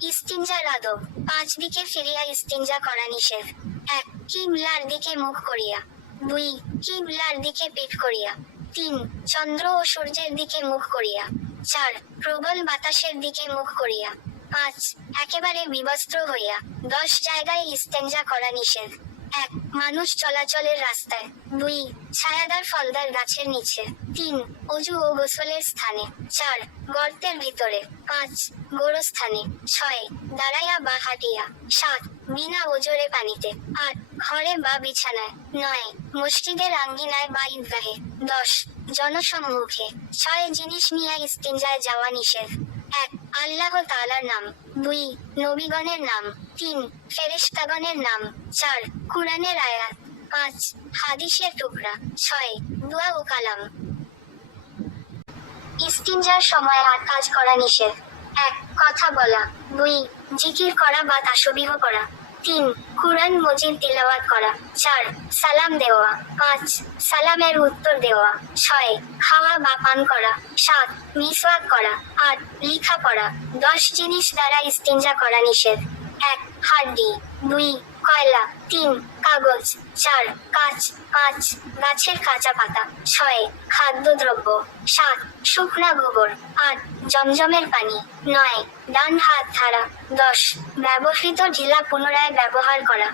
ইস্তিনজার আদব। ৫ দিকে ফিরিয়া ইস্তিনজা করা নিষেধ। ১. কিবলার দিকে মুখ করিয়া। ২. কিবলার দিকে পিঠ করিয়া। ৩. চন্দ্র ও সূর্যের দিকে মুখ করিয়া। ৪. প্রবল বাতাসের দিকে মুখ করিয়া। ৫. একেবারে বিবস্ত্র হইয়া। ১০ জায়গায় ইস্তেঞ্জা করা নিষেধ। ১. মানুষ চলাচলের রাস্তায়। ২. ছায়াদার ফলদার গাছের নিচে। ৩. অজু ও গোসলের স্থানে। ৪. গর্তের ভিতরে। ৫. গোরস্থানে। ৬. দাঁড়াইয়া বা হাঁটিয়া। ৭. বিনা ওজরে পানিতে। ৮. ঘরে বা বিছানায়। ৯. মসজিদের আঙ্গিনায় বা ঈদগাহে। ১০. জনসম্মুখে। ৬ জিনিস নিয়ে ইস্তিনজায় যাওয়া নিষেধ। ১. আল্লাহ তাআলার নাম। ২. নবীগণের নাম। ৩. ফেরেশতাগণের নাম। ৪. কুরআনের আয়াত। ৫. হাদিসের টুকরা। ৬. দোয়া ও কালাম। ইস্তিনজার সময় ৮ কাজ করা নিষেধ। ১. কথা বলা। ২. জিকির করা বা তাসবিহ করা। ৩. কুরআন মজিদ তিলাওয়াত করা। ৪. সালাম দেওয়া। ৫. সালামের উত্তর দেওয়া। ৬. খাওয়া বা পান করা। ৭. মিসওয়াক করা। ৮. লিখা পড়া। ১০ জিনিস দ্বারা ইস্তিনজা করা নিষেধ। ১. হাড্ডি। ২. কয়লা। ৩. কাগজ। ৪. কাঁচ। ৫. গাছের কাঁচা পাতা। ৬. খাদ্যদ্রব্য। ৭. শুকনা গোবর। ৮. জমজমের পানি। ৯. ডান হাত ধারা। ১০. ব্যবহৃত ঢিলা পুনরায় ব্যবহার করা।